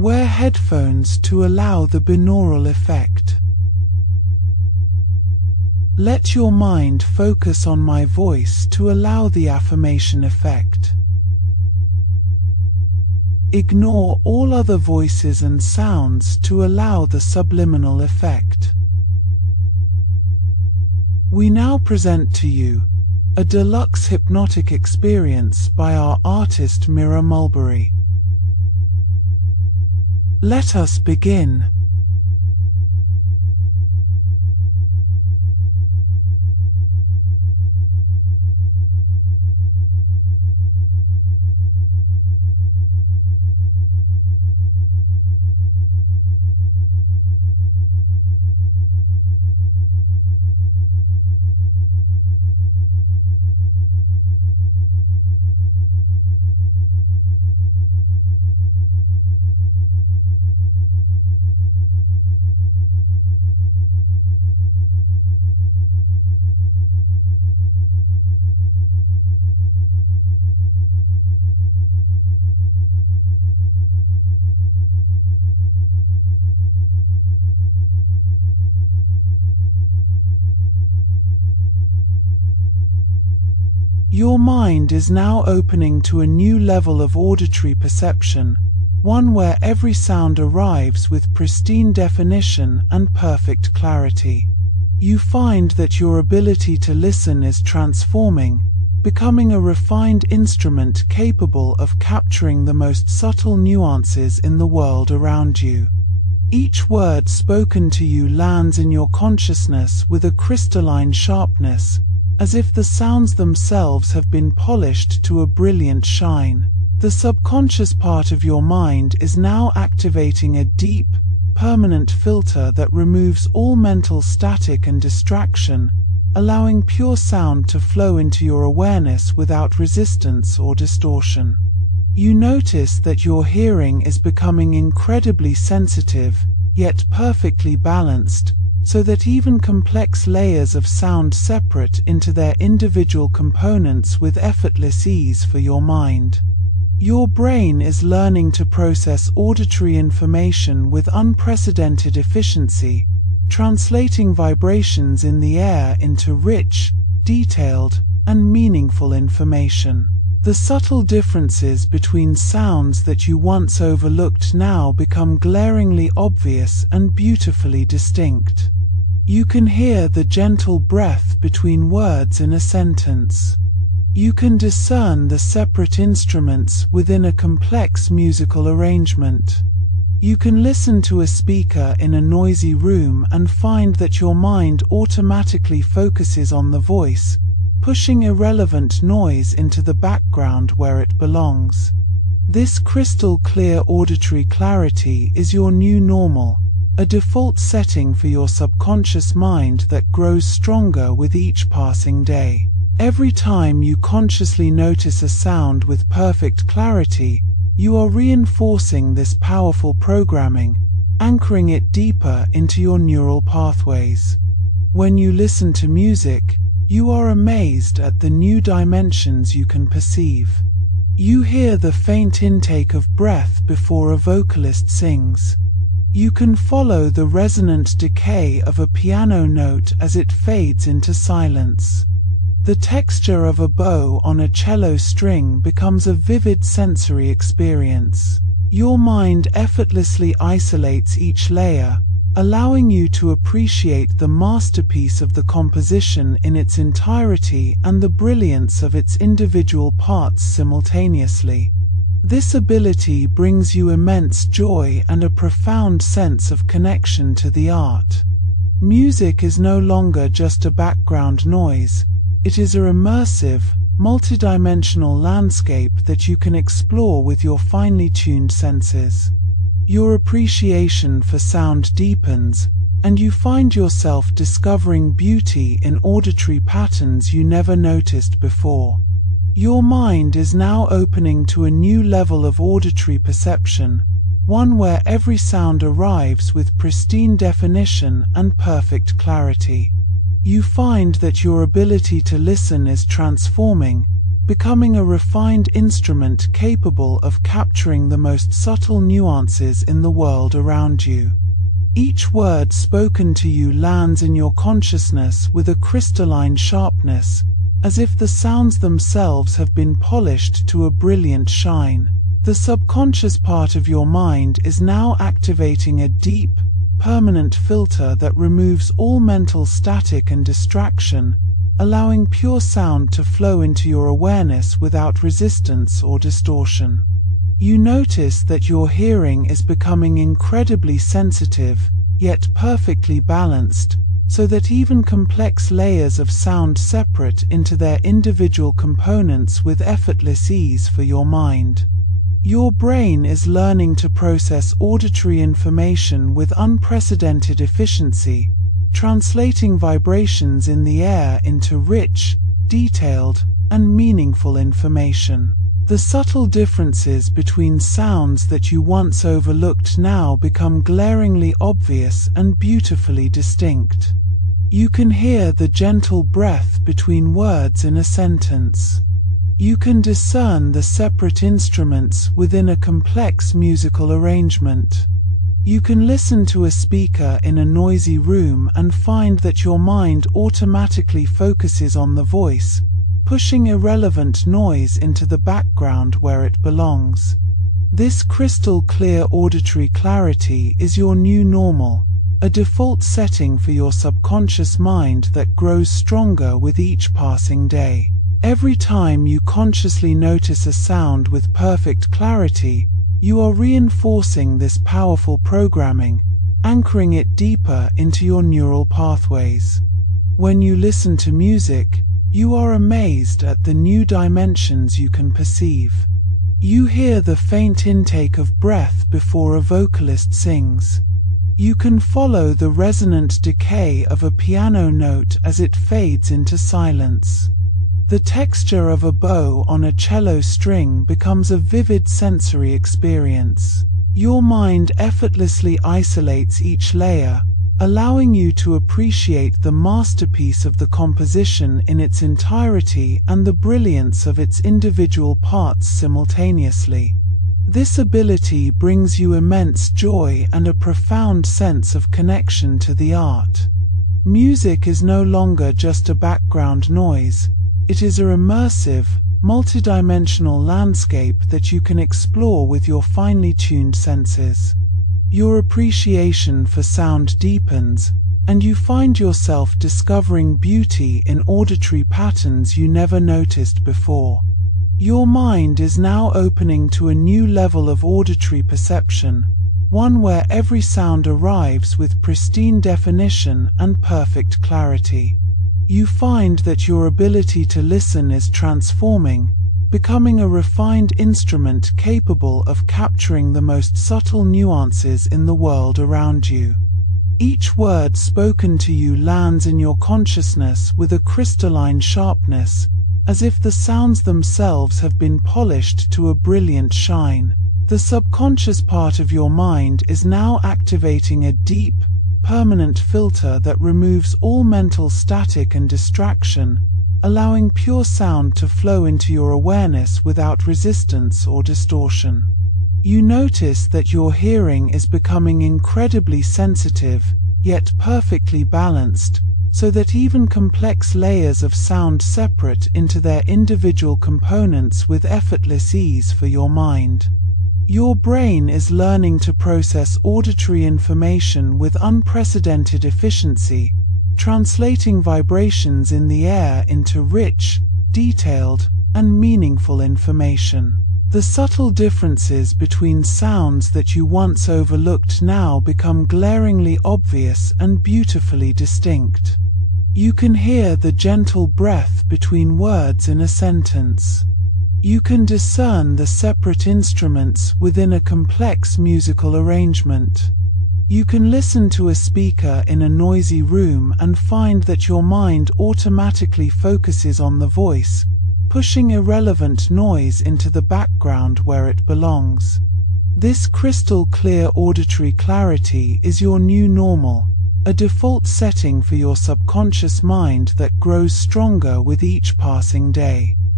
Wear headphones to allow the binaural effect. Let your mind focus on my voice to allow the affirmation effect. Ignore all other voices and sounds to allow the subliminal effect. We now present to you a deluxe hypnotic experience by our artist Mirra Mulberry. Let us begin. Your mind is now opening to a new level of auditory perception, one where every sound arrives with pristine definition and perfect clarity. You find that your ability to listen is transforming, becoming a refined instrument capable of capturing the most subtle nuances in the world around you. Each word spoken to you lands in your consciousness with a crystalline sharpness, as if the sounds themselves have been polished to a brilliant shine. The subconscious part of your mind is now activating a deep, permanent filter that removes all mental static and distraction, allowing pure sound to flow into your awareness without resistance or distortion. You notice that your hearing is becoming incredibly sensitive, yet perfectly balanced, so that even complex layers of sound separate into their individual components with effortless ease for your mind. Your brain is learning to process auditory information with unprecedented efficiency, translating vibrations in the air into rich, detailed, and meaningful information. The subtle differences between sounds that you once overlooked now become glaringly obvious and beautifully distinct. You can hear the gentle breath between words in a sentence. You can discern the separate instruments within a complex musical arrangement. You can listen to a speaker in a noisy room and find that your mind automatically focuses on the voice, pushing irrelevant noise into the background where it belongs. This crystal-clear auditory clarity is your new normal, a default setting for your subconscious mind that grows stronger with each passing day. Every time you consciously notice a sound with perfect clarity, you are reinforcing this powerful programming, anchoring it deeper into your neural pathways. When you listen to music, you are amazed at the new dimensions you can perceive. You hear the faint intake of breath before a vocalist sings. You can follow the resonant decay of a piano note as it fades into silence. The texture of a bow on a cello string becomes a vivid sensory experience. Your mind effortlessly isolates each layer, allowing you to appreciate the masterpiece of the composition in its entirety and the brilliance of its individual parts simultaneously. This ability brings you immense joy and a profound sense of connection to the art. Music is no longer just a background noise, it is an immersive, multidimensional landscape that you can explore with your finely tuned senses. Your appreciation for sound deepens, and you find yourself discovering beauty in auditory patterns you never noticed before. Your mind is now opening to a new level of auditory perception, one where every sound arrives with pristine definition and perfect clarity. You find that your ability to listen is transforming, becoming a refined instrument capable of capturing the most subtle nuances in the world around you. Each word spoken to you lands in your consciousness with a crystalline sharpness, as if the sounds themselves have been polished to a brilliant shine. The subconscious part of your mind is now activating a deep, permanent filter that removes all mental static and distraction, allowing pure sound to flow into your awareness without resistance or distortion. You notice that your hearing is becoming incredibly sensitive, yet perfectly balanced, so that even complex layers of sound separate into their individual components with effortless ease for your mind. Your brain is learning to process auditory information with unprecedented efficiency, translating vibrations in the air into rich, detailed, and meaningful information. The subtle differences between sounds that you once overlooked now become glaringly obvious and beautifully distinct. You can hear the gentle breath between words in a sentence. You can discern the separate instruments within a complex musical arrangement. You can listen to a speaker in a noisy room and find that your mind automatically focuses on the voice, pushing irrelevant noise into the background where it belongs. This crystal clear auditory clarity is your new normal, a default setting for your subconscious mind that grows stronger with each passing day. Every time you consciously notice a sound with perfect clarity, you are reinforcing this powerful programming, anchoring it deeper into your neural pathways. When you listen to music, you are amazed at the new dimensions you can perceive. You hear the faint intake of breath before a vocalist sings. You can follow the resonant decay of a piano note as it fades into silence. The texture of a bow on a cello string becomes a vivid sensory experience. Your mind effortlessly isolates each layer, allowing you to appreciate the masterpiece of the composition in its entirety and the brilliance of its individual parts simultaneously. This ability brings you immense joy and a profound sense of connection to the art. Music is no longer just a background noise. It is a immersive, multidimensional landscape that you can explore with your finely tuned senses. Your appreciation for sound deepens, and you find yourself discovering beauty in auditory patterns you never noticed before. Your mind is now opening to a new level of auditory perception, one where every sound arrives with pristine definition and perfect clarity. You find that your ability to listen is transforming, becoming a refined instrument capable of capturing the most subtle nuances in the world around you. Each word spoken to you lands in your consciousness with a crystalline sharpness, as if the sounds themselves have been polished to a brilliant shine. The subconscious part of your mind is now activating a deep, permanent filter that removes all mental static and distraction, allowing pure sound to flow into your awareness without resistance or distortion. You notice that your hearing is becoming incredibly sensitive, yet perfectly balanced, so that even complex layers of sound separate into their individual components with effortless ease for your mind. Your brain is learning to process auditory information with unprecedented efficiency, translating vibrations in the air into rich, detailed, and meaningful information. The subtle differences between sounds that you once overlooked now become glaringly obvious and beautifully distinct. You can hear the gentle breath between words in a sentence. You can discern the separate instruments within a complex musical arrangement. You can listen to a speaker in a noisy room and find that your mind automatically focuses on the voice, pushing irrelevant noise into the background where it belongs. This crystal clear auditory clarity is your new normal, a default setting for your subconscious mind that grows stronger with each passing day.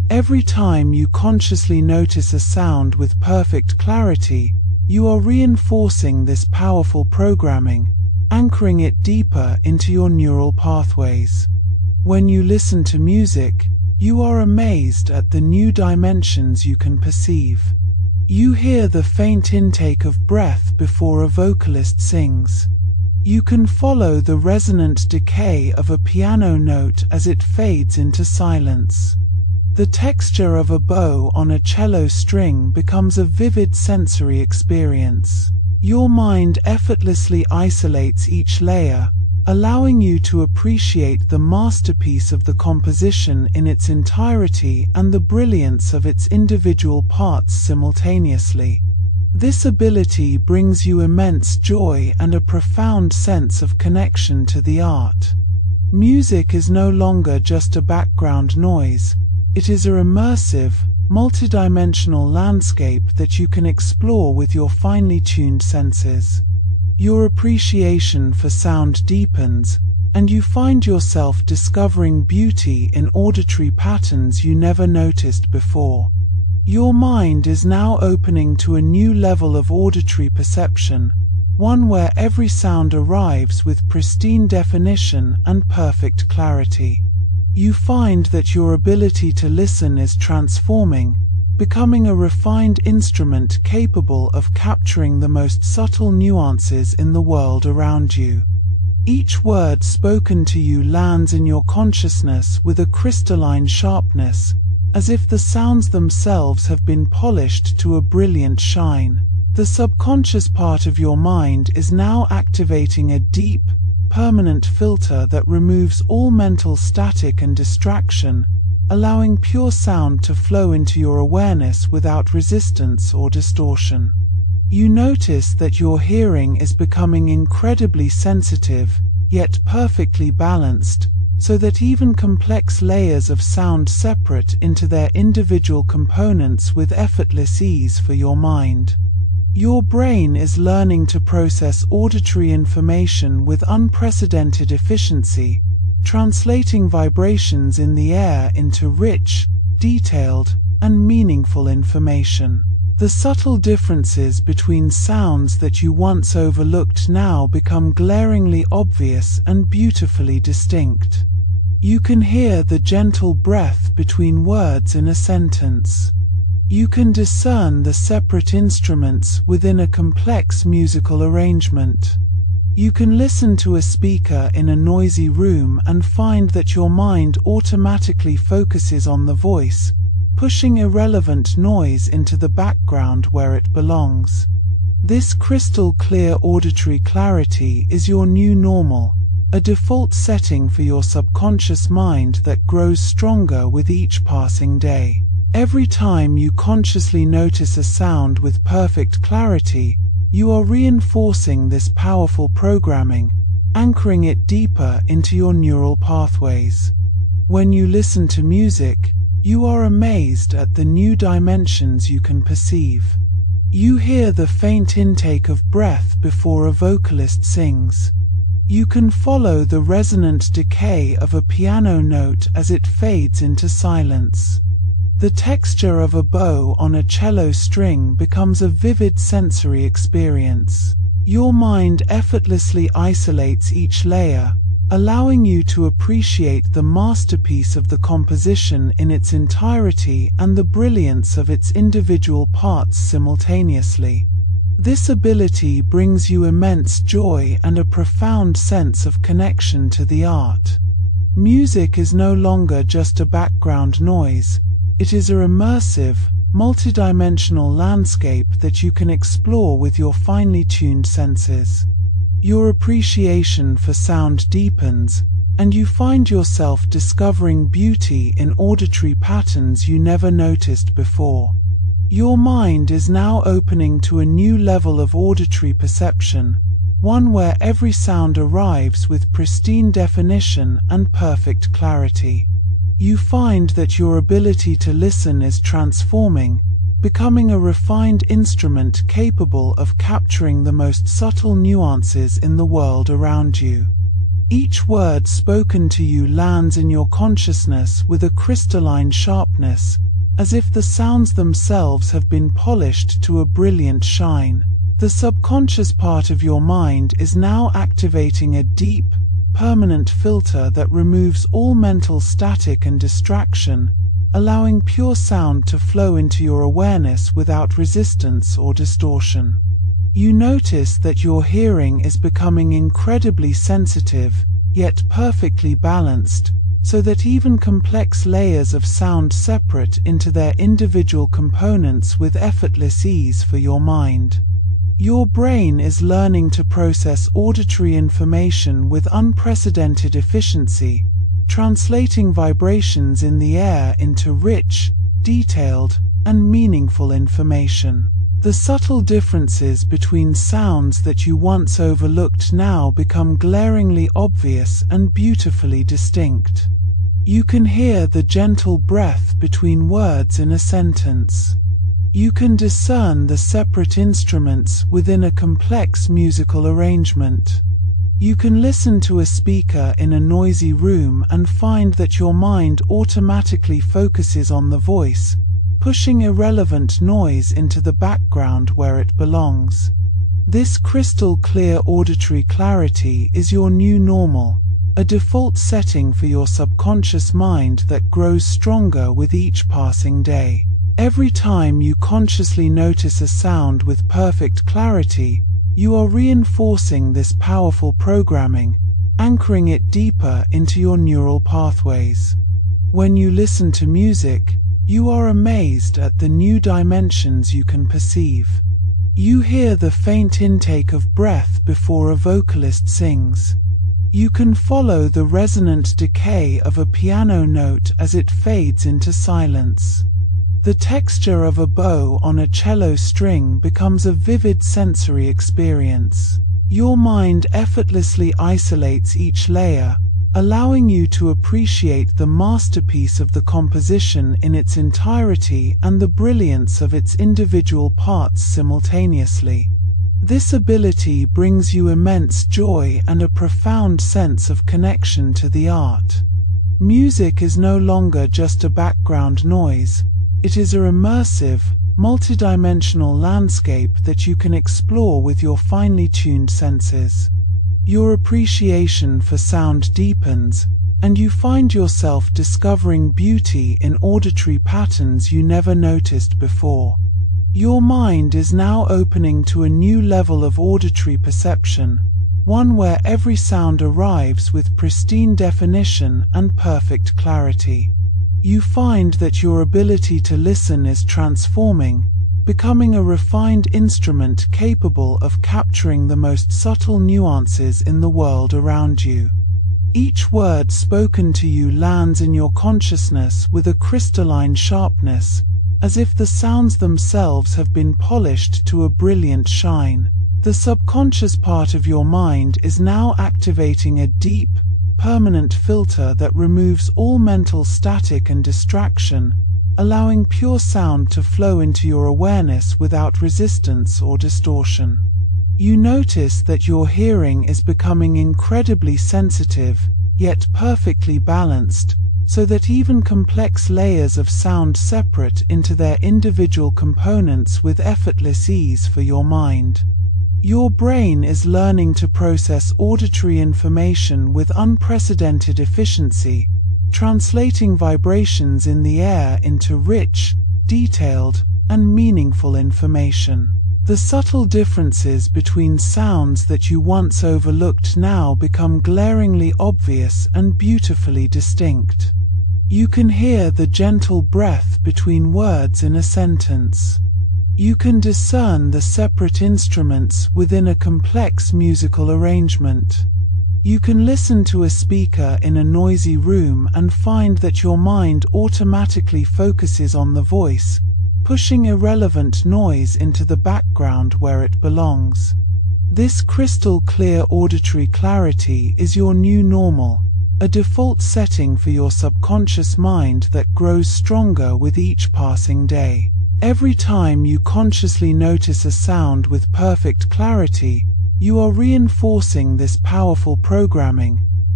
Every time you consciously notice a sound with perfect clarity, you are reinforcing this powerful programming, anchoring it deeper into your neural pathways. When you listen to music, you are amazed at the new dimensions you can perceive. You hear the faint intake of breath before a vocalist sings. You can follow the resonant decay of a piano note as it fades into silence. The texture of a bow on a cello string becomes a vivid sensory experience. Your mind effortlessly isolates each layer, allowing you to appreciate the masterpiece of the composition in its entirety and the brilliance of its individual parts simultaneously. This ability brings you immense joy and a profound sense of connection to the art. Music is no longer just a background noise. It is a immersive, multidimensional landscape that you can explore with your finely tuned senses. Your appreciation for sound deepens, and you find yourself discovering beauty in auditory patterns you never noticed before. Your mind is now opening to a new level of auditory perception, one where every sound arrives with pristine definition and perfect clarity. You find that your ability to listen is transforming, becoming a refined instrument capable of capturing the most subtle nuances in the world around you. Each word spoken to you lands in your consciousness with a crystalline sharpness, as if the sounds themselves have been polished to a brilliant shine. The subconscious part of your mind is now activating a deep, permanent filter that removes all mental static and distraction, allowing pure sound to flow into your awareness without resistance or distortion. You notice that your hearing is becoming incredibly sensitive, yet perfectly balanced, so that even complex layers of sound separate into their individual components with effortless ease for your mind. Your brain is learning to process auditory information with unprecedented efficiency, translating vibrations in the air into rich, detailed, and meaningful information. The subtle differences between sounds that you once overlooked now become glaringly obvious and beautifully distinct. You can hear the gentle breath between words in a sentence. You can discern the separate instruments within a complex musical arrangement. You can listen to a speaker in a noisy room and find that your mind automatically focuses on the voice, pushing irrelevant noise into the background where it belongs. This crystal-clear auditory clarity is your new normal, a default setting for your subconscious mind that grows stronger with each passing day. Every time you consciously notice a sound with perfect clarity, you are reinforcing this powerful programming, anchoring it deeper into your neural pathways. When you listen to music, you are amazed at the new dimensions you can perceive. You hear the faint intake of breath before a vocalist sings. You can follow the resonant decay of a piano note as it fades into silence. The texture of a bow on a cello string becomes a vivid sensory experience. Your mind effortlessly isolates each layer, allowing you to appreciate the masterpiece of the composition in its entirety and the brilliance of its individual parts simultaneously. This ability brings you immense joy and a profound sense of connection to the art. Music is no longer just a background noise. It is an immersive, multidimensional landscape that you can explore with your finely tuned senses. Your appreciation for sound deepens, and you find yourself discovering beauty in auditory patterns you never noticed before. Your mind is now opening to a new level of auditory perception, one where every sound arrives with pristine definition and perfect clarity. You find that your ability to listen is transforming, becoming a refined instrument capable of capturing the most subtle nuances in the world around you. Each word spoken to you lands in your consciousness with a crystalline sharpness, as if the sounds themselves have been polished to a brilliant shine. The subconscious part of your mind is now activating a deep, permanent filter that removes all mental static and distraction, allowing pure sound to flow into your awareness without resistance or distortion. You notice that your hearing is becoming incredibly sensitive, yet perfectly balanced, so that even complex layers of sound separate into their individual components with effortless ease for your mind. Your brain is learning to process auditory information with unprecedented efficiency, translating vibrations in the air into rich, detailed, and meaningful information. The subtle differences between sounds that you once overlooked now become glaringly obvious and beautifully distinct. You can hear the gentle breath between words in a sentence. You can discern the separate instruments within a complex musical arrangement. You can listen to a speaker in a noisy room and find that your mind automatically focuses on the voice, pushing irrelevant noise into the background where it belongs. This crystal clear auditory clarity is your new normal, a default setting for your subconscious mind that grows stronger with each passing day. Every time you consciously notice a sound with perfect clarity, you are reinforcing this powerful programming, anchoring it deeper into your neural pathways. When you listen to music, you are amazed at the new dimensions you can perceive. You hear the faint intake of breath before a vocalist sings. You can follow the resonant decay of a piano note as it fades into silence. The texture of a bow on a cello string becomes a vivid sensory experience. Your mind effortlessly isolates each layer, allowing you to appreciate the masterpiece of the composition in its entirety and the brilliance of its individual parts simultaneously. This ability brings you immense joy and a profound sense of connection to the art. Music is no longer just a background noise. It is a immersive, multidimensional landscape that you can explore with your finely tuned senses. Your appreciation for sound deepens, and you find yourself discovering beauty in auditory patterns you never noticed before. Your mind is now opening to a new level of auditory perception, one where every sound arrives with pristine definition and perfect clarity. You find that your ability to listen is transforming, becoming a refined instrument capable of capturing the most subtle nuances in the world around you. Each word spoken to you lands in your consciousness with a crystalline sharpness, as if the sounds themselves have been polished to a brilliant shine. The subconscious part of your mind is now activating a deep, permanent filter that removes all mental static and distraction, allowing pure sound to flow into your awareness without resistance or distortion. You notice that your hearing is becoming incredibly sensitive, yet perfectly balanced, so that even complex layers of sound separate into their individual components with effortless ease for your mind. Your brain is learning to process auditory information with unprecedented efficiency, translating vibrations in the air into rich, detailed, and meaningful information. The subtle differences between sounds that you once overlooked now become glaringly obvious and beautifully distinct. You can hear the gentle breath between words in a sentence. You can discern the separate instruments within a complex musical arrangement. You can listen to a speaker in a noisy room and find that your mind automatically focuses on the voice, pushing irrelevant noise into the background where it belongs. This crystal clear auditory clarity is your new normal, a default setting for your subconscious mind that grows stronger with each passing day. Every time you consciously notice a sound with perfect clarity, you are reinforcing this powerful programming,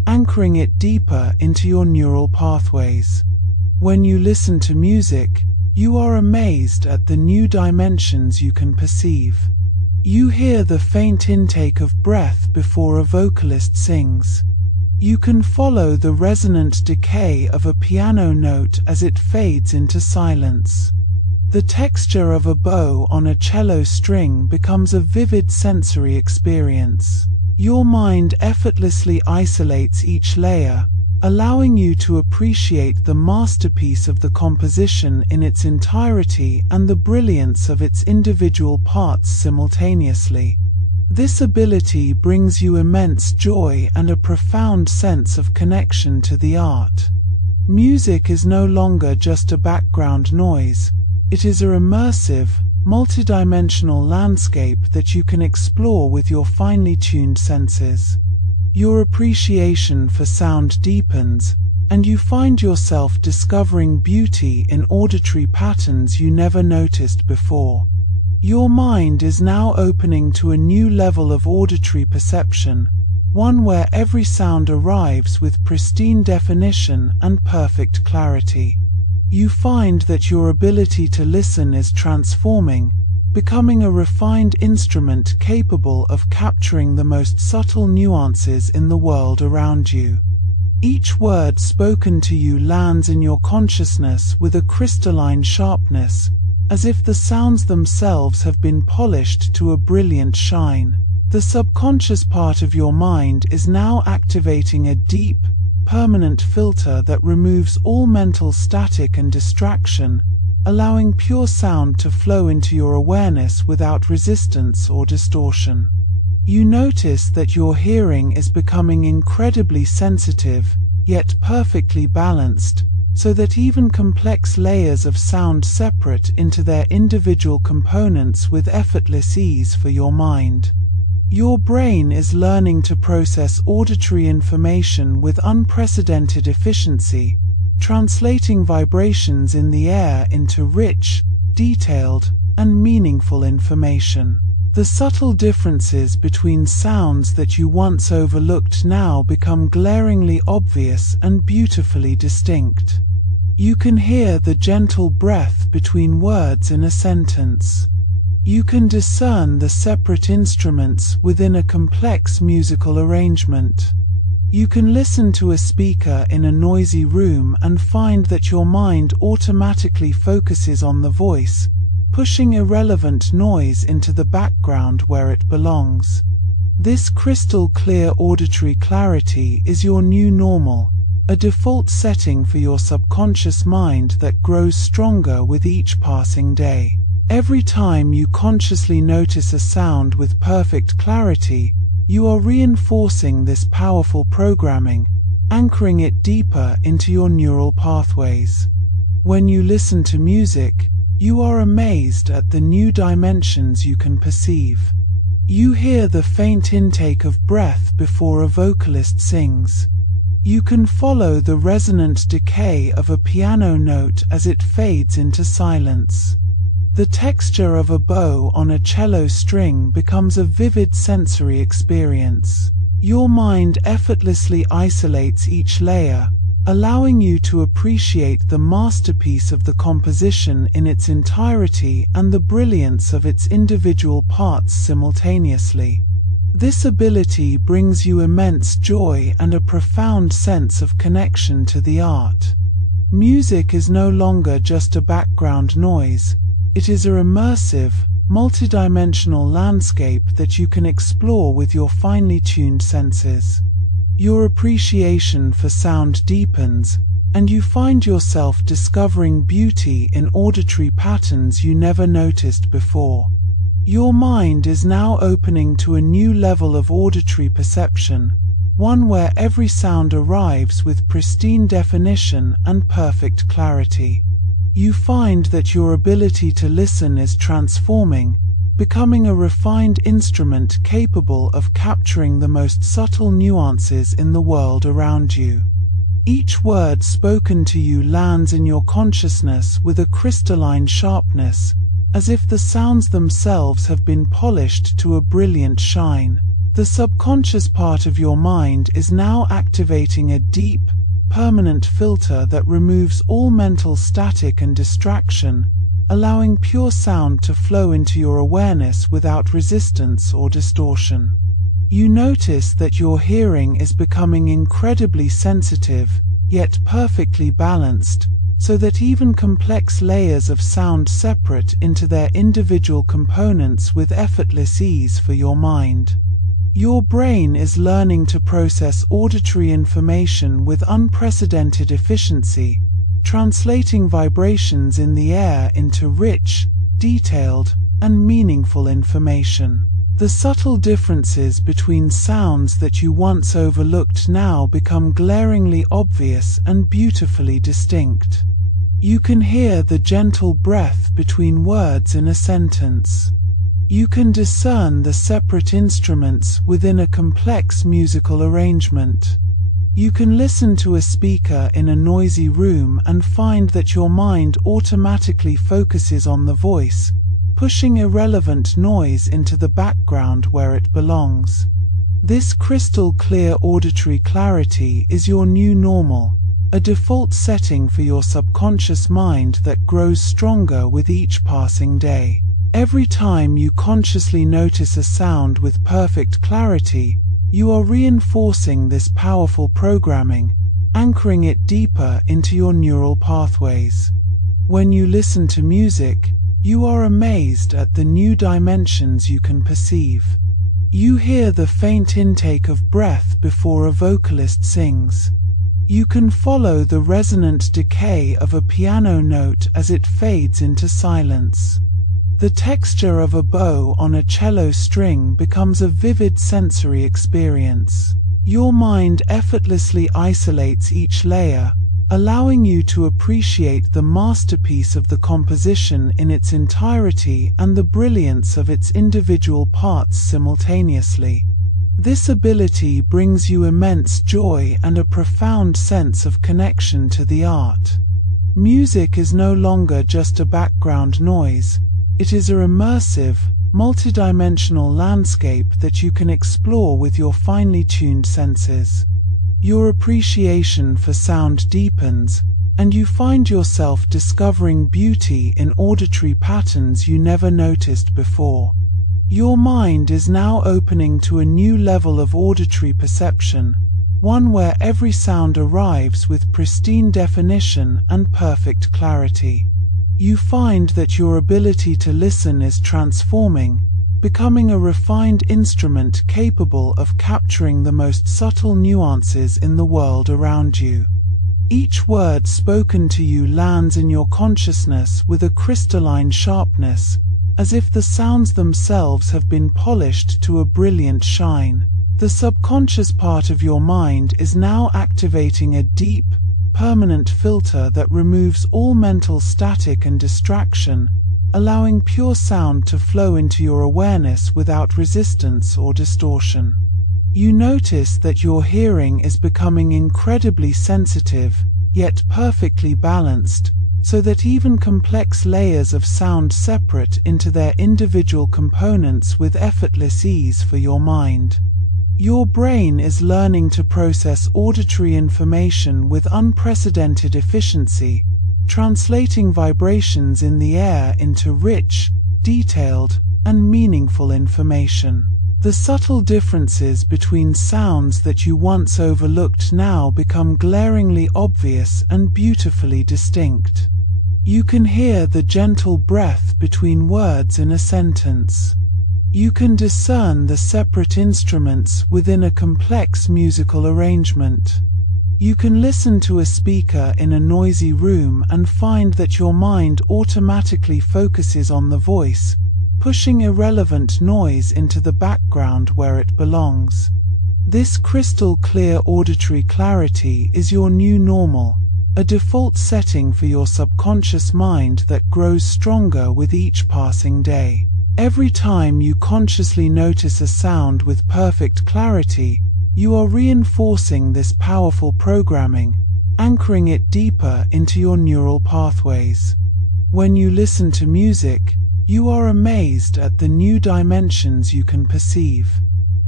anchoring it deeper into your neural pathways. When you listen to music, you are amazed at the new dimensions you can perceive. You hear the faint intake of breath before a vocalist sings. You can follow the resonant decay of a piano note as it fades into silence. The texture of a bow on a cello string becomes a vivid sensory experience. Your mind effortlessly isolates each layer, allowing you to appreciate the masterpiece of the composition in its entirety and the brilliance of its individual parts simultaneously. This ability brings you immense joy and a profound sense of connection to the art. Music is no longer just a background noise. It is an immersive, multidimensional landscape that you can explore with your finely tuned senses. Your appreciation for sound deepens, and you find yourself discovering beauty in auditory patterns you never noticed before. Your mind is now opening to a new level of auditory perception, one where every sound arrives with pristine definition and perfect clarity. You find that your ability to listen is transforming, becoming a refined instrument capable of capturing the most subtle nuances in the world around you. Each word spoken to you lands in your consciousness with a crystalline sharpness, as if the sounds themselves have been polished to a brilliant shine. The subconscious part of your mind is now activating a deep, permanent filter that removes all mental static and distraction, allowing pure sound to flow into your awareness without resistance or distortion. You notice that your hearing is becoming incredibly sensitive, yet perfectly balanced, so that even complex layers of sound separate into their individual components with effortless ease for your mind. Your brain is learning to process auditory information with unprecedented efficiency, translating vibrations in the air into rich, detailed, and meaningful information. The subtle differences between sounds that you once overlooked now become glaringly obvious and beautifully distinct. You can hear the gentle breath between words in a sentence. You can discern the separate instruments within a complex musical arrangement. You can listen to a speaker in a noisy room and find that your mind automatically focuses on the voice, pushing irrelevant noise into the background where it belongs. This crystal clear auditory clarity is your new normal, a default setting for your subconscious mind that grows stronger with each passing day. Every time you consciously notice a sound with perfect clarity, you are reinforcing this powerful programming, anchoring it deeper into your neural pathways. When you listen to music, you are amazed at the new dimensions you can perceive. You hear the faint intake of breath before a vocalist sings. You can follow the resonant decay of a piano note as it fades into silence. The texture of a bow on a cello string becomes a vivid sensory experience. Your mind effortlessly isolates each layer, allowing you to appreciate the masterpiece of the composition in its entirety and the brilliance of its individual parts simultaneously. This ability brings you immense joy and a profound sense of connection to the art. Music is no longer just a background noise. It is an immersive, multidimensional landscape that you can explore with your finely tuned senses. Your appreciation for sound deepens, and you find yourself discovering beauty in auditory patterns you never noticed before. Your mind is now opening to a new level of auditory perception, one where every sound arrives with pristine definition and perfect clarity. You find that your ability to listen is transforming, becoming a refined instrument capable of capturing the most subtle nuances in the world around you. Each word spoken to you lands in your consciousness with a crystalline sharpness, as if the sounds themselves have been polished to a brilliant shine. The subconscious part of your mind is now activating a deep, permanent filter that removes all mental static and distraction, allowing pure sound to flow into your awareness without resistance or distortion. You notice that your hearing is becoming incredibly sensitive, yet perfectly balanced, so that even complex layers of sound separate into their individual components with effortless ease for your mind. Your brain is learning to process auditory information with unprecedented efficiency, translating vibrations in the air into rich, detailed, and meaningful information. The subtle differences between sounds that you once overlooked now become glaringly obvious and beautifully distinct. You can hear the gentle breath between words in a sentence. You can discern the separate instruments within a complex musical arrangement. You can listen to a speaker in a noisy room and find that your mind automatically focuses on the voice, pushing irrelevant noise into the background where it belongs. This crystal clear auditory clarity is your new normal, a default setting for your subconscious mind that grows stronger with each passing day. Every time you consciously notice a sound with perfect clarity, you are reinforcing this powerful programming, anchoring it deeper into your neural pathways. When you listen to music, you are amazed at the new dimensions you can perceive. You hear the faint intake of breath before a vocalist sings. You can follow the resonant decay of a piano note as it fades into silence. The texture of a bow on a cello string becomes a vivid sensory experience. Your mind effortlessly isolates each layer, allowing you to appreciate the masterpiece of the composition in its entirety and the brilliance of its individual parts simultaneously. This ability brings you immense joy and a profound sense of connection to the art. Music is no longer just a background noise. It is a immersive, multidimensional landscape that you can explore with your finely tuned senses. Your appreciation for sound deepens, and you find yourself discovering beauty in auditory patterns you never noticed before. Your mind is now opening to a new level of auditory perception, one where every sound arrives with pristine definition and perfect clarity. You find that your ability to listen is transforming, becoming a refined instrument capable of capturing the most subtle nuances in the world around you. Each word spoken to you lands in your consciousness with a crystalline sharpness, as if the sounds themselves have been polished to a brilliant shine. The subconscious part of your mind is now activating a deep, permanent filter that removes all mental static and distraction, allowing pure sound to flow into your awareness without resistance or distortion. You notice that your hearing is becoming incredibly sensitive, yet perfectly balanced, so that even complex layers of sound separate into their individual components with effortless ease for your mind. Your brain is learning to process auditory information with unprecedented efficiency, translating vibrations in the air into rich, detailed, and meaningful information. The subtle differences between sounds that you once overlooked now become glaringly obvious and beautifully distinct. You can hear the gentle breath between words in a sentence. You can discern the separate instruments within a complex musical arrangement. You can listen to a speaker in a noisy room and find that your mind automatically focuses on the voice, pushing irrelevant noise into the background where it belongs. This crystal clear auditory clarity is your new normal, a default setting for your subconscious mind that grows stronger with each passing day. Every time you consciously notice a sound with perfect clarity, you are reinforcing this powerful programming, anchoring it deeper into your neural pathways. When you listen to music, you are amazed at the new dimensions you can perceive.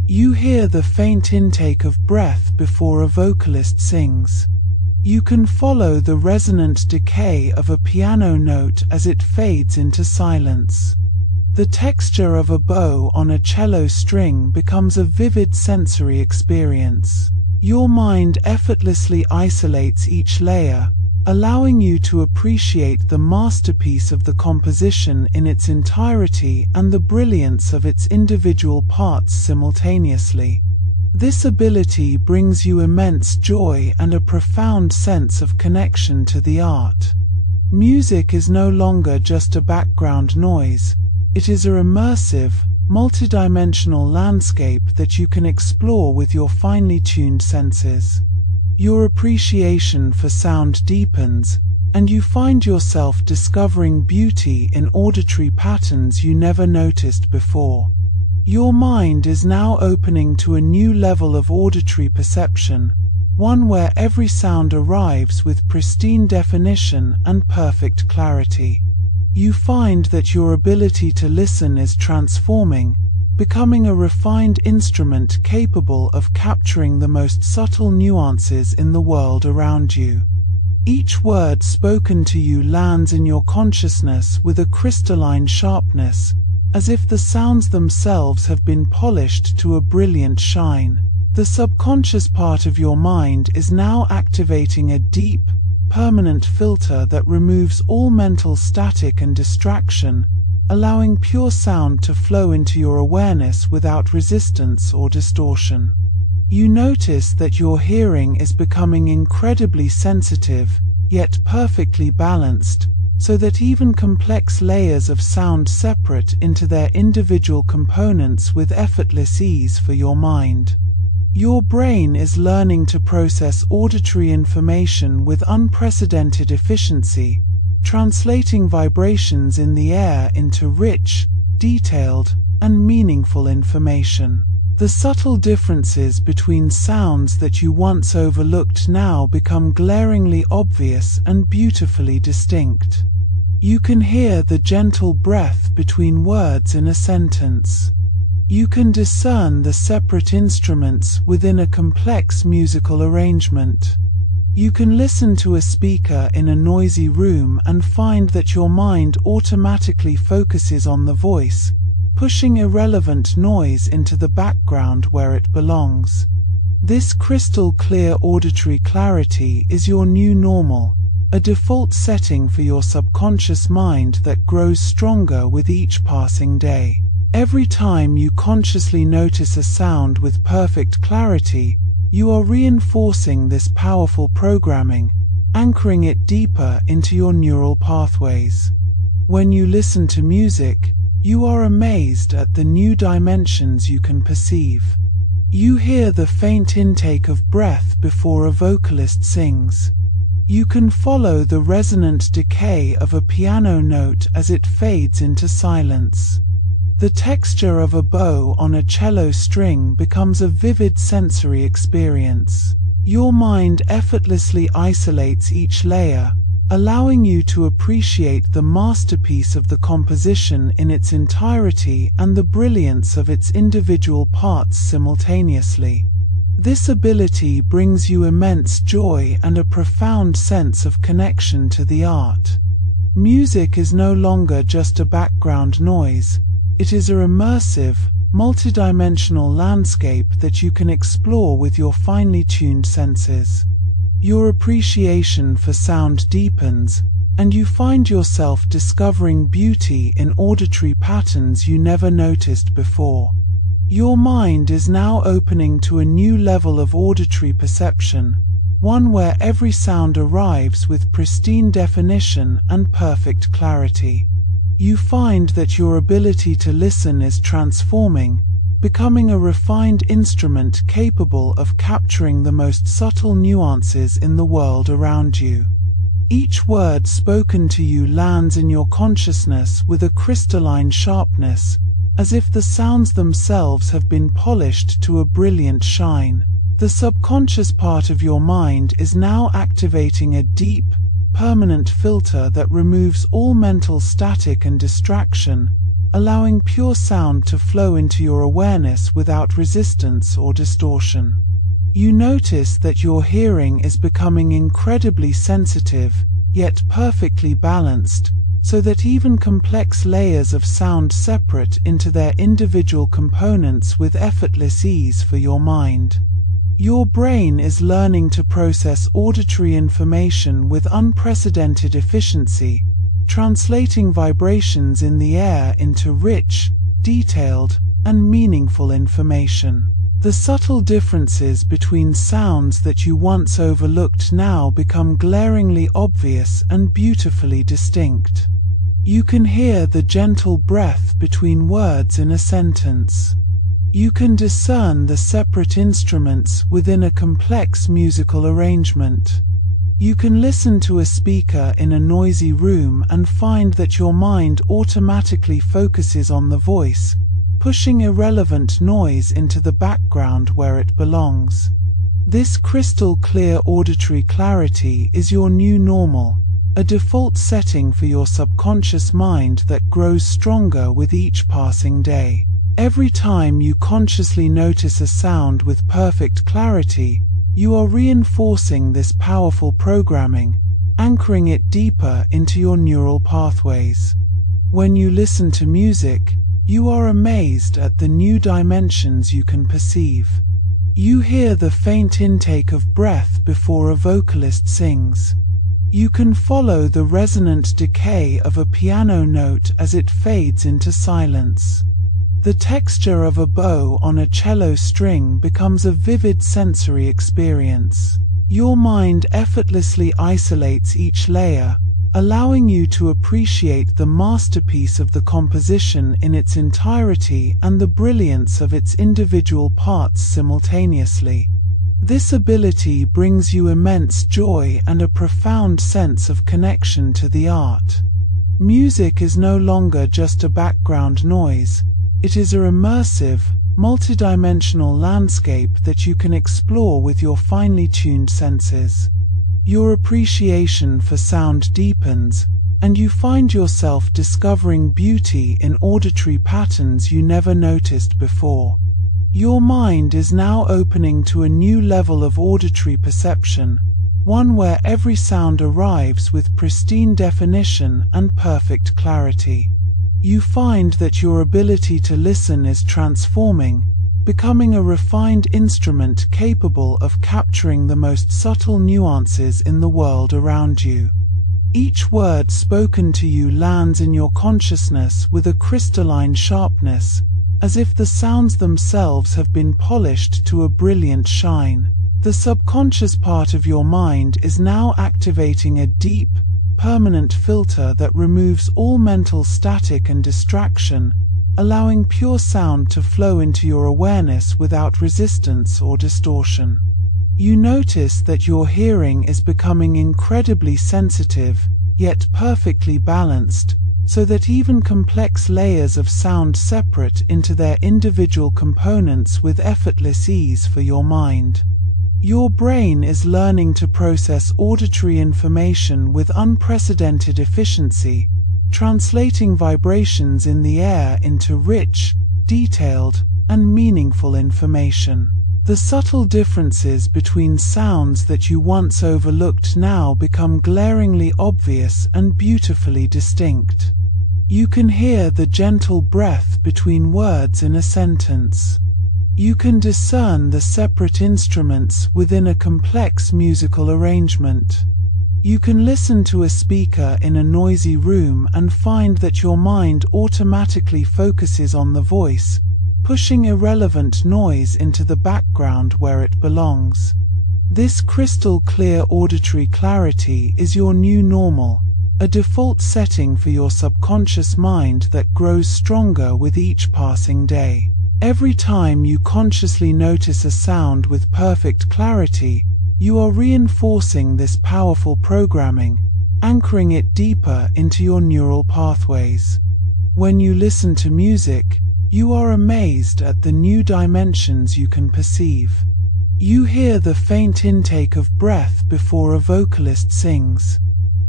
You hear the faint intake of breath before a vocalist sings. You can follow the resonant decay of a piano note as it fades into silence. The texture of a bow on a cello string becomes a vivid sensory experience. Your mind effortlessly isolates each layer, allowing you to appreciate the masterpiece of the composition in its entirety and the brilliance of its individual parts simultaneously. This ability brings you immense joy and a profound sense of connection to the art. Music is no longer just a background noise. It is an immersive, multidimensional landscape that you can explore with your finely tuned senses. Your appreciation for sound deepens, and you find yourself discovering beauty in auditory patterns you never noticed before. Your mind is now opening to a new level of auditory perception, one where every sound arrives with pristine definition and perfect clarity. You find that your ability to listen is transforming, becoming a refined instrument capable of capturing the most subtle nuances in the world around you. Each word spoken to you lands in your consciousness with a crystalline sharpness, as if the sounds themselves have been polished to a brilliant shine. The subconscious part of your mind is now activating a deep, permanent filter that removes all mental static and distraction, allowing pure sound to flow into your awareness without resistance or distortion. You notice that your hearing is becoming incredibly sensitive, yet perfectly balanced, so that even complex layers of sound separate into their individual components with effortless ease for your mind. Your brain is learning to process auditory information with unprecedented efficiency, translating vibrations in the air into rich, detailed, and meaningful information. The subtle differences between sounds that you once overlooked now become glaringly obvious and beautifully distinct. You can hear the gentle breath between words in a sentence. You can discern the separate instruments within a complex musical arrangement. You can listen to a speaker in a noisy room and find that your mind automatically focuses on the voice, pushing irrelevant noise into the background where it belongs. This crystal clear auditory clarity is your new normal, a default setting for your subconscious mind that grows stronger with each passing day. Every time you consciously notice a sound with perfect clarity, you are reinforcing this powerful programming, anchoring it deeper into your neural pathways. When you listen to music, you are amazed at the new dimensions you can perceive. You hear the faint intake of breath before a vocalist sings. You can follow the resonant decay of a piano note as it fades into silence. The texture of a bow on a cello string becomes a vivid sensory experience. Your mind effortlessly isolates each layer, allowing you to appreciate the masterpiece of the composition in its entirety and the brilliance of its individual parts simultaneously. This ability brings you immense joy and a profound sense of connection to the art. Music is no longer just a background noise. It is an immersive, multidimensional landscape that you can explore with your finely tuned senses. Your appreciation for sound deepens, and you find yourself discovering beauty in auditory patterns you never noticed before. Your mind is now opening to a new level of auditory perception, one where every sound arrives with pristine definition and perfect clarity. You find that your ability to listen is transforming, becoming a refined instrument capable of capturing the most subtle nuances in the world around you. Each word spoken to you lands in your consciousness with a crystalline sharpness, as if the sounds themselves have been polished to a brilliant shine. The subconscious part of your mind is now activating a deep, permanent filter that removes all mental static and distraction, allowing pure sound to flow into your awareness without resistance or distortion. You notice that your hearing is becoming incredibly sensitive, yet perfectly balanced, so that even complex layers of sound separate into their individual components with effortless ease for your mind. Your brain is learning to process auditory information with unprecedented efficiency, translating vibrations in the air into rich, detailed, and meaningful information. The subtle differences between sounds that you once overlooked now become glaringly obvious and beautifully distinct. You can hear the gentle breath between words in a sentence. You can discern the separate instruments within a complex musical arrangement. You can listen to a speaker in a noisy room and find that your mind automatically focuses on the voice, pushing irrelevant noise into the background where it belongs. This crystal-clear auditory clarity is your new normal, a default setting for your subconscious mind that grows stronger with each passing day. Every time you consciously notice a sound with perfect clarity, you are reinforcing this powerful programming, anchoring it deeper into your neural pathways. When you listen to music, you are amazed at the new dimensions you can perceive. You hear the faint intake of breath before a vocalist sings. You can follow the resonant decay of a piano note as it fades into silence. The texture of a bow on a cello string becomes a vivid sensory experience. Your mind effortlessly isolates each layer, allowing you to appreciate the masterpiece of the composition in its entirety and the brilliance of its individual parts simultaneously. This ability brings you immense joy and a profound sense of connection to the art. Music is no longer just a background noise. It is a immersive, multidimensional landscape that you can explore with your finely tuned senses. Your appreciation for sound deepens, and you find yourself discovering beauty in auditory patterns you never noticed before. Your mind is now opening to a new level of auditory perception, one where every sound arrives with pristine definition and perfect clarity. You find that your ability to listen is transforming, becoming a refined instrument capable of capturing the most subtle nuances in the world around you. Each word spoken to you lands in your consciousness with a crystalline sharpness, as if the sounds themselves have been polished to a brilliant shine. The subconscious part of your mind is now activating a deep, permanent filter that removes all mental static and distraction, allowing pure sound to flow into your awareness without resistance or distortion. You notice that your hearing is becoming incredibly sensitive, yet perfectly balanced, so that even complex layers of sound separate into their individual components with effortless ease for your mind. Your brain is learning to process auditory information with unprecedented efficiency, translating vibrations in the air into rich, detailed, and meaningful information. The subtle differences between sounds that you once overlooked now become glaringly obvious and beautifully distinct. You can hear the gentle breath between words in a sentence. You can discern the separate instruments within a complex musical arrangement. You can listen to a speaker in a noisy room and find that your mind automatically focuses on the voice, pushing irrelevant noise into the background where it belongs. This crystal-clear auditory clarity is your new normal, a default setting for your subconscious mind that grows stronger with each passing day. Every time you consciously notice a sound with perfect clarity, you are reinforcing this powerful programming, anchoring it deeper into your neural pathways. When you listen to music, you are amazed at the new dimensions you can perceive. You hear the faint intake of breath before a vocalist sings.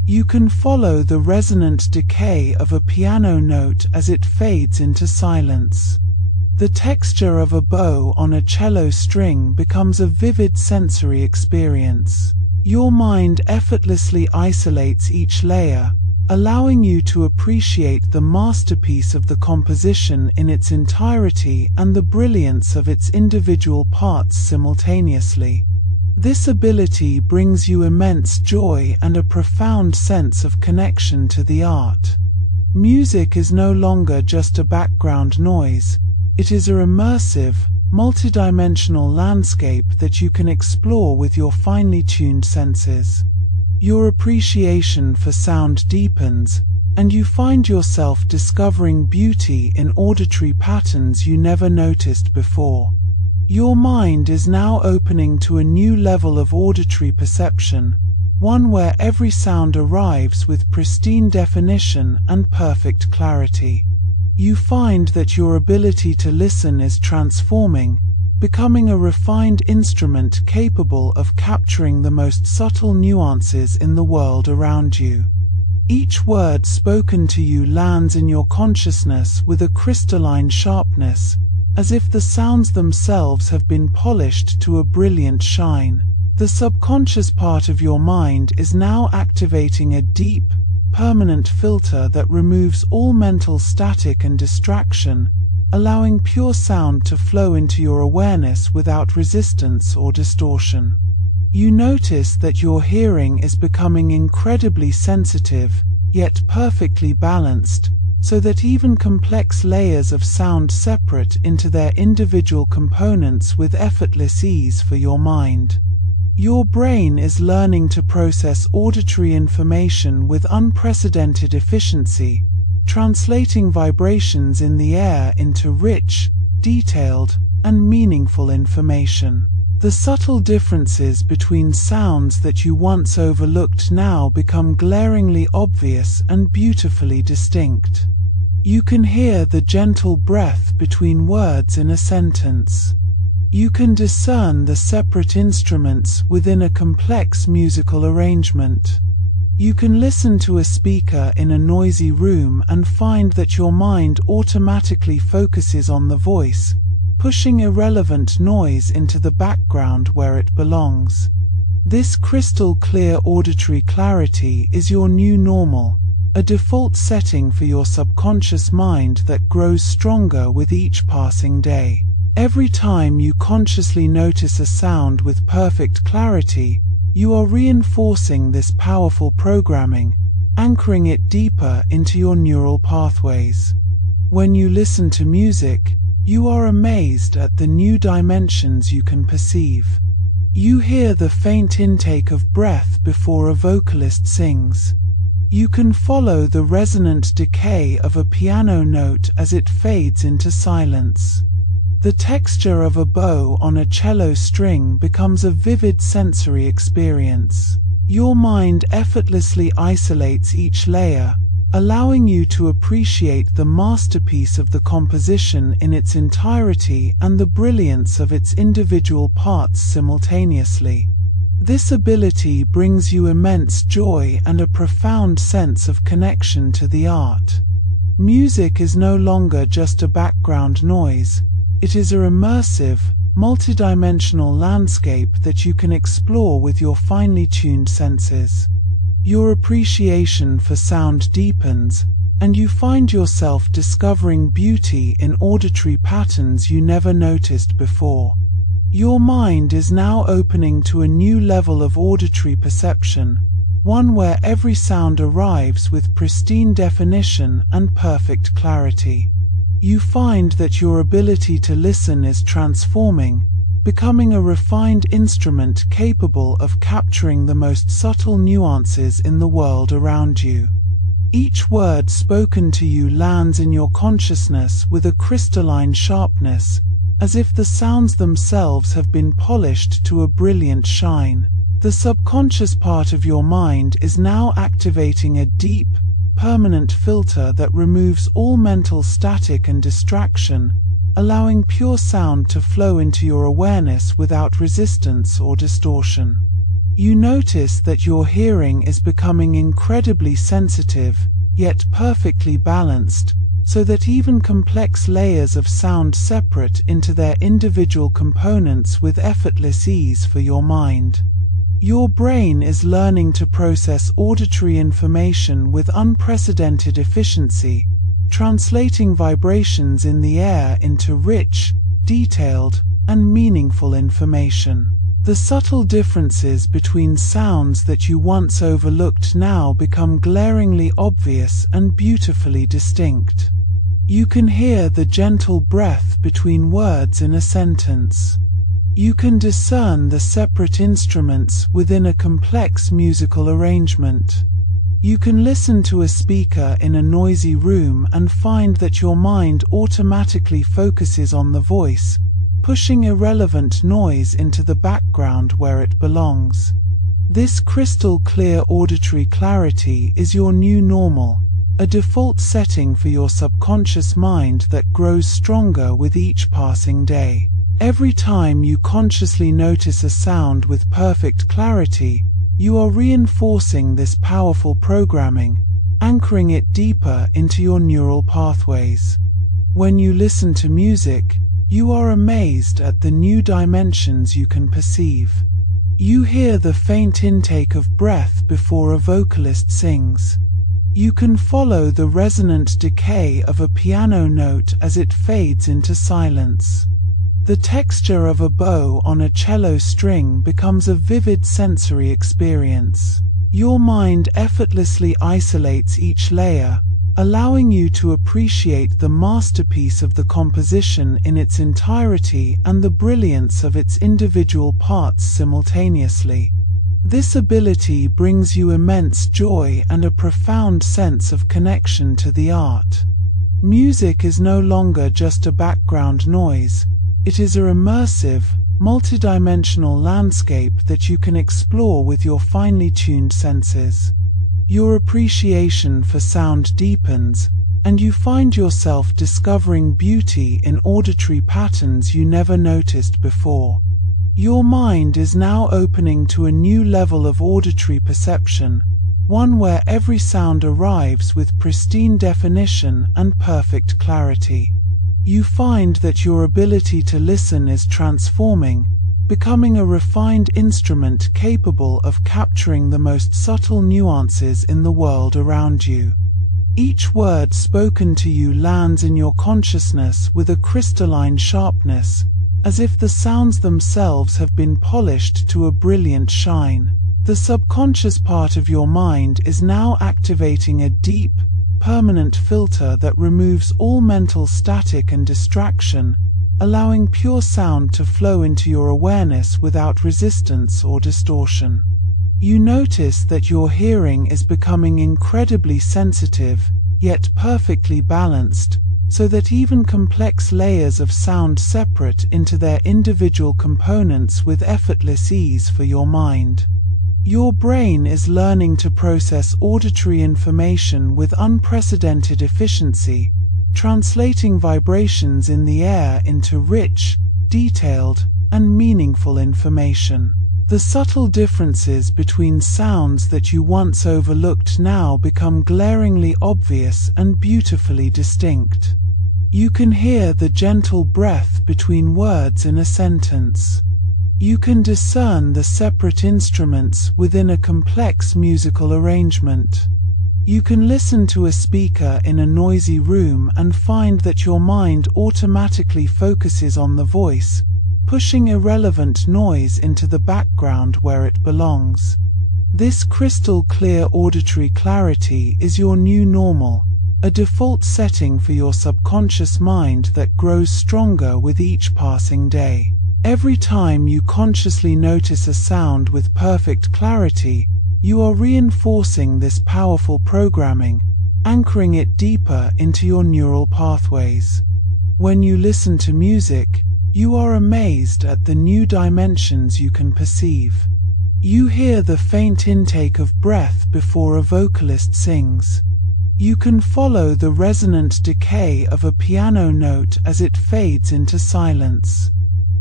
You can follow the resonant decay of a piano note as it fades into silence. The texture of a bow on a cello string becomes a vivid sensory experience. Your mind effortlessly isolates each layer, allowing you to appreciate the masterpiece of the composition in its entirety and the brilliance of its individual parts simultaneously. This ability brings you immense joy and a profound sense of connection to the art. Music is no longer just a background noise. It is a immersive, multidimensional landscape that you can explore with your finely tuned senses. Your appreciation for sound deepens, and you find yourself discovering beauty in auditory patterns you never noticed before. Your mind is now opening to a new level of auditory perception, one where every sound arrives with pristine definition and perfect clarity. You find that your ability to listen is transforming, becoming a refined instrument capable of capturing the most subtle nuances in the world around you. Each word spoken to you lands in your consciousness with a crystalline sharpness, as if the sounds themselves have been polished to a brilliant shine. The subconscious part of your mind is now activating a deep, permanent filter that removes all mental static and distraction, allowing pure sound to flow into your awareness without resistance or distortion. You notice that your hearing is becoming incredibly sensitive, yet perfectly balanced, so that even complex layers of sound separate into their individual components with effortless ease for your mind. Your brain is learning to process auditory information with unprecedented efficiency, translating vibrations in the air into rich, detailed, and meaningful information. The subtle differences between sounds that you once overlooked now become glaringly obvious and beautifully distinct. You can hear the gentle breath between words in a sentence. You can discern the separate instruments within a complex musical arrangement. You can listen to a speaker in a noisy room and find that your mind automatically focuses on the voice, pushing irrelevant noise into the background where it belongs. This crystal clear auditory clarity is your new normal, a default setting for your subconscious mind that grows stronger with each passing day. Every time you consciously notice a sound with perfect clarity, you are reinforcing this powerful programming, anchoring it deeper into your neural pathways. When you listen to music, you are amazed at the new dimensions you can perceive. You hear the faint intake of breath before a vocalist sings. You can follow the resonant decay of a piano note as it fades into silence. The texture of a bow on a cello string becomes a vivid sensory experience. Your mind effortlessly isolates each layer, allowing you to appreciate the masterpiece of the composition in its entirety and the brilliance of its individual parts simultaneously. This ability brings you immense joy and a profound sense of connection to the art. Music is no longer just a background noise. It is a immersive, multidimensional landscape that you can explore with your finely tuned senses. Your appreciation for sound deepens, and you find yourself discovering beauty in auditory patterns you never noticed before. Your mind is now opening to a new level of auditory perception, one where every sound arrives with pristine definition and perfect clarity. You find that your ability to listen is transforming, becoming a refined instrument capable of capturing the most subtle nuances in the world around you. Each word spoken to you lands in your consciousness with a crystalline sharpness, as if the sounds themselves have been polished to a brilliant shine. The subconscious part of your mind is now activating a deep, permanent filter that removes all mental static and distraction, allowing pure sound to flow into your awareness without resistance or distortion. You notice that your hearing is becoming incredibly sensitive, yet perfectly balanced, so that even complex layers of sound separate into their individual components with effortless ease for your mind. Your brain is learning to process auditory information with unprecedented efficiency, translating vibrations in the air into rich, detailed, and meaningful information. The subtle differences between sounds that you once overlooked now become glaringly obvious and beautifully distinct. You can hear the gentle breath between words in a sentence. You can discern the separate instruments within a complex musical arrangement. You can listen to a speaker in a noisy room and find that your mind automatically focuses on the voice, pushing irrelevant noise into the background where it belongs. This crystal clear auditory clarity is your new normal, a default setting for your subconscious mind that grows stronger with each passing day. Every time you consciously notice a sound with perfect clarity, you are reinforcing this powerful programming, anchoring it deeper into your neural pathways. When you listen to music, you are amazed at the new dimensions you can perceive. You hear the faint intake of breath before a vocalist sings. You can follow the resonant decay of a piano note as it fades into silence. The texture of a bow on a cello string becomes a vivid sensory experience. Your mind effortlessly isolates each layer, allowing you to appreciate the masterpiece of the composition in its entirety and the brilliance of its individual parts simultaneously. This ability brings you immense joy and a profound sense of connection to the art. Music is no longer just a background noise. It is an immersive, multidimensional landscape that you can explore with your finely tuned senses. Your appreciation for sound deepens, and you find yourself discovering beauty in auditory patterns you never noticed before. Your mind is now opening to a new level of auditory perception, one where every sound arrives with pristine definition and perfect clarity. You find that your ability to listen is transforming, becoming a refined instrument capable of capturing the most subtle nuances in the world around you. Each word spoken to you lands in your consciousness with a crystalline sharpness, as if the sounds themselves have been polished to a brilliant shine. The subconscious part of your mind is now activating a deep, permanent filter that removes all mental static and distraction, allowing pure sound to flow into your awareness without resistance or distortion. You notice that your hearing is becoming incredibly sensitive, yet perfectly balanced, so that even complex layers of sound separate into their individual components with effortless ease for your mind. Your brain is learning to process auditory information with unprecedented efficiency, translating vibrations in the air into rich, detailed, and meaningful information. The subtle differences between sounds that you once overlooked now become glaringly obvious and beautifully distinct. You can hear the gentle breath between words in a sentence. You can discern the separate instruments within a complex musical arrangement. You can listen to a speaker in a noisy room and find that your mind automatically focuses on the voice, pushing irrelevant noise into the background where it belongs. This crystal clear auditory clarity is your new normal, a default setting for your subconscious mind that grows stronger with each passing day. Every time you consciously notice a sound with perfect clarity, you are reinforcing this powerful programming, anchoring it deeper into your neural pathways. When you listen to music, you are amazed at the new dimensions you can perceive. You hear the faint intake of breath before a vocalist sings. You can follow the resonant decay of a piano note as it fades into silence.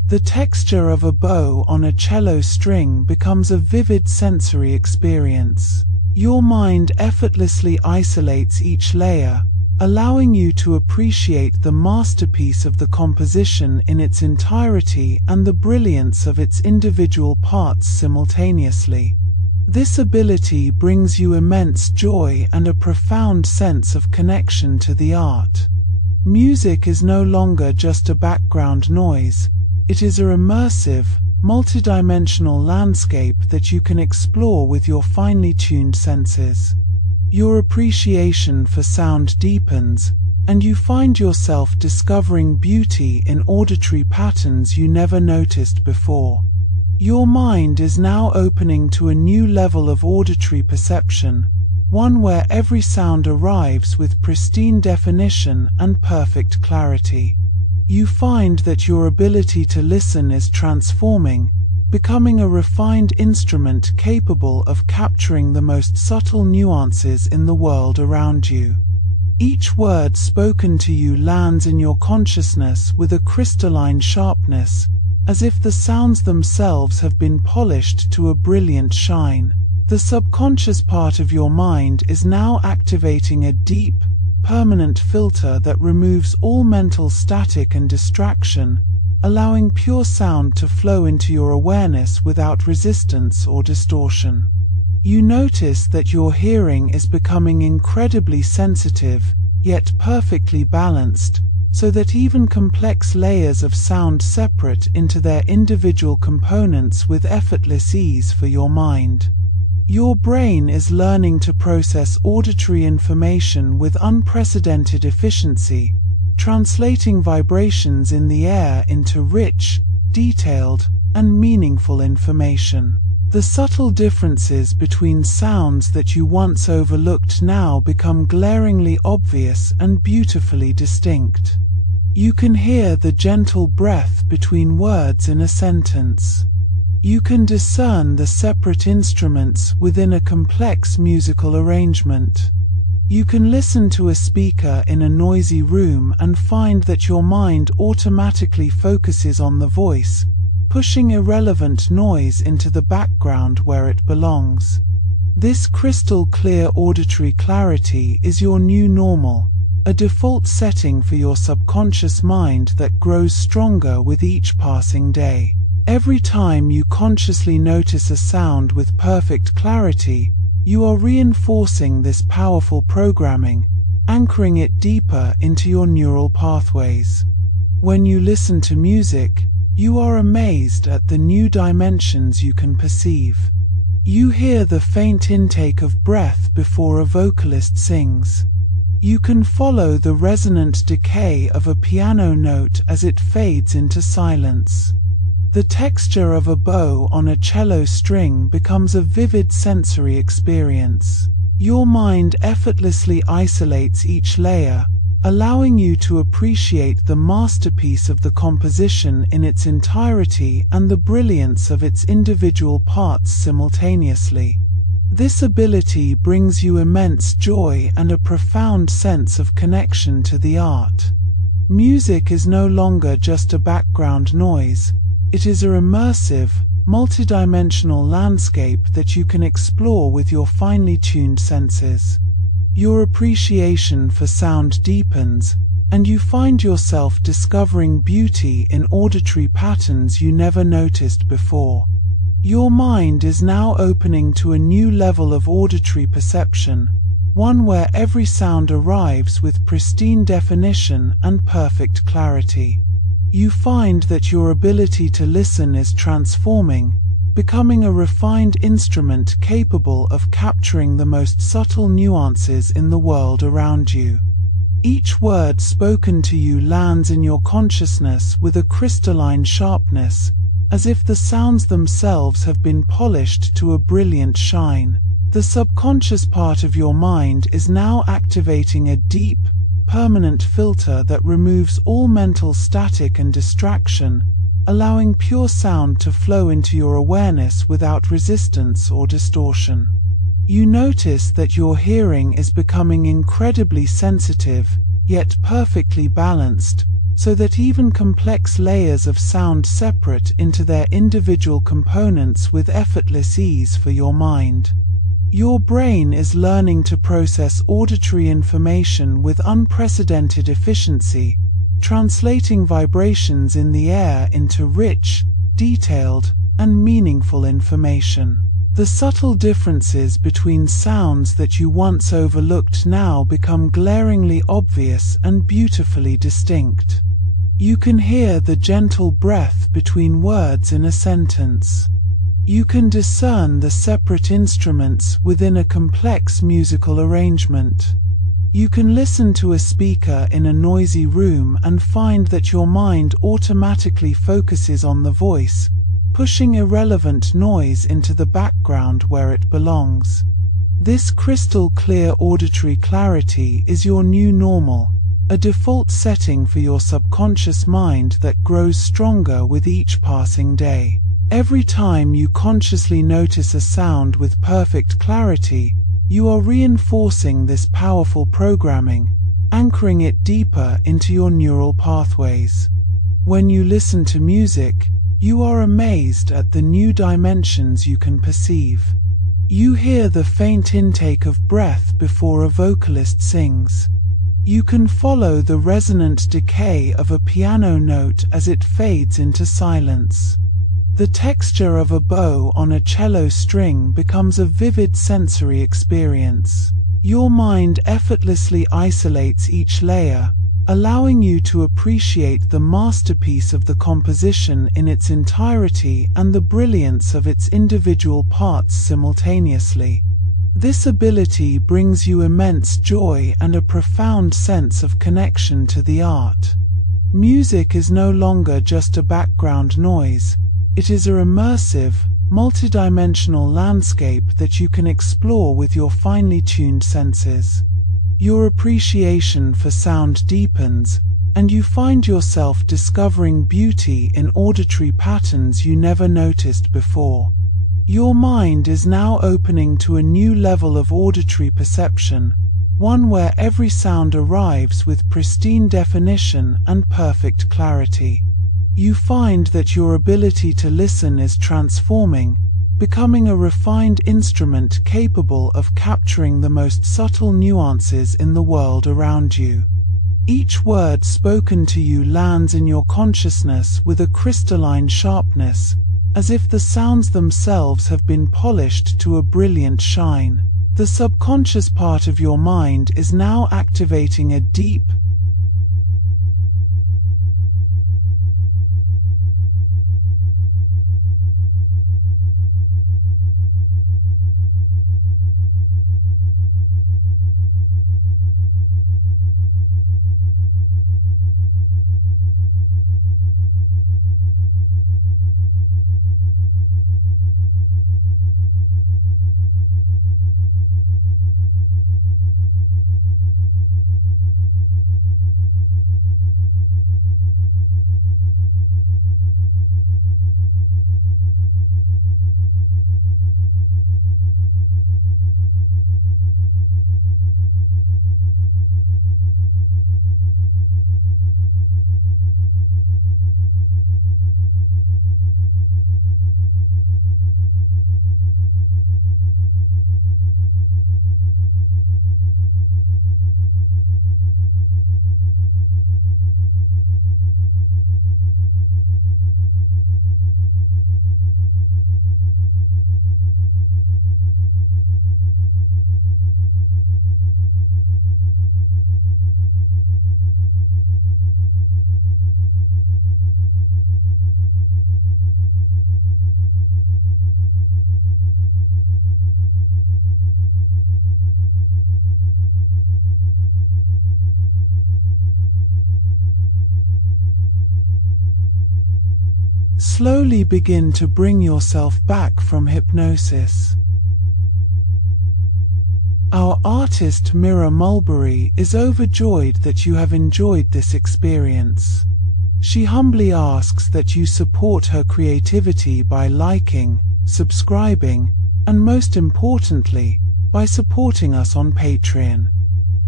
The texture of a bow on a cello string becomes a vivid sensory experience. Your mind effortlessly isolates each layer, allowing you to appreciate the masterpiece of the composition in its entirety and the brilliance of its individual parts simultaneously. This ability brings you immense joy and a profound sense of connection to the art. Music is no longer just a background noise. It is a immersive, multidimensional landscape that you can explore with your finely tuned senses. Your appreciation for sound deepens, and you find yourself discovering beauty in auditory patterns you never noticed before. Your mind is now opening to a new level of auditory perception, one where every sound arrives with pristine definition and perfect clarity. You find that your ability to listen is transforming, becoming a refined instrument capable of capturing the most subtle nuances in the world around you. Each word spoken to you lands in your consciousness with a crystalline sharpness, as if the sounds themselves have been polished to a brilliant shine. The subconscious part of your mind is now activating a deep, permanent filter that removes all mental static and distraction, allowing pure sound to flow into your awareness without resistance or distortion. You notice that your hearing is becoming incredibly sensitive, yet perfectly balanced, so that even complex layers of sound separate into their individual components with effortless ease for your mind. Your brain is learning to process auditory information with unprecedented efficiency, translating vibrations in the air into rich, detailed, and meaningful information. The subtle differences between sounds that you once overlooked now become glaringly obvious and beautifully distinct. You can hear the gentle breath between words in a sentence. You can discern the separate instruments within a complex musical arrangement. You can listen to a speaker in a noisy room and find that your mind automatically focuses on the voice, pushing irrelevant noise into the background where it belongs. This crystal-clear auditory clarity is your new normal, a default setting for your subconscious mind that grows stronger with each passing day. Every time you consciously notice a sound with perfect clarity, you are reinforcing this powerful programming, anchoring it deeper into your neural pathways. When you listen to music, you are amazed at the new dimensions you can perceive. You hear the faint intake of breath before a vocalist sings. You can follow the resonant decay of a piano note as it fades into silence. The texture of a bow on a cello string becomes a vivid sensory experience. Your mind effortlessly isolates each layer, allowing you to appreciate the masterpiece of the composition in its entirety and the brilliance of its individual parts simultaneously. This ability brings you immense joy and a profound sense of connection to the art. Music is no longer just a background noise. It is a immersive, multidimensional landscape that you can explore with your finely tuned senses. Your appreciation for sound deepens, and you find yourself discovering beauty in auditory patterns you never noticed before. Your mind is now opening to a new level of auditory perception, one where every sound arrives with pristine definition and perfect clarity. You find that your ability to listen is transforming, becoming a refined instrument capable of capturing the most subtle nuances in the world around you. Each word spoken to you lands in your consciousness with a crystalline sharpness, as if the sounds themselves have been polished to a brilliant shine. The subconscious part of your mind is now activating a deep, permanent filter that removes all mental static and distraction, allowing pure sound to flow into your awareness without resistance or distortion. You notice that your hearing is becoming incredibly sensitive, yet perfectly balanced, so that even complex layers of sound separate into their individual components with effortless ease for your mind. Your brain is learning to process auditory information with unprecedented efficiency, translating vibrations in the air into rich, detailed, and meaningful information. The subtle differences between sounds that you once overlooked now become glaringly obvious and beautifully distinct. You can hear the gentle breath between words in a sentence. You can discern the separate instruments within a complex musical arrangement. You can listen to a speaker in a noisy room and find that your mind automatically focuses on the voice, pushing irrelevant noise into the background where it belongs. This crystal-clear auditory clarity is your new normal, a default setting for your subconscious mind that grows stronger with each passing day. Every time you consciously notice a sound with perfect clarity, you are reinforcing this powerful programming, anchoring it deeper into your neural pathways. When you listen to music, you are amazed at the new dimensions you can perceive. You hear the faint intake of breath before a vocalist sings. You can follow the resonant decay of a piano note as it fades into silence. The texture of a bow on a cello string becomes a vivid sensory experience. Your mind effortlessly isolates each layer, allowing you to appreciate the masterpiece of the composition in its entirety and the brilliance of its individual parts simultaneously. This ability brings you immense joy and a profound sense of connection to the art. Music is no longer just a background noise. It is a immersive, multidimensional landscape that you can explore with your finely tuned senses. Your appreciation for sound deepens, and you find yourself discovering beauty in auditory patterns you never noticed before. Your mind is now opening to a new level of auditory perception, one where every sound arrives with pristine definition and perfect clarity. You find that your ability to listen is transforming, becoming a refined instrument capable of capturing the most subtle nuances in the world around you. Each word spoken to you lands in your consciousness with a crystalline sharpness, as if the sounds themselves have been polished to a brilliant shine. The subconscious part of your mind is now activating a deep, slowly begin to bring yourself back from hypnosis. Our artist Mirra Mulberry is overjoyed that you have enjoyed this experience. She humbly asks that you support her creativity by liking, subscribing, and most importantly, by supporting us on Patreon.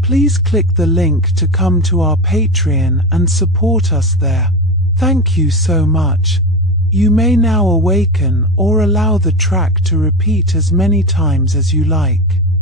Please click the link to come to our Patreon and support us there. Thank you so much. You may now awaken or allow the track to repeat as many times as you like.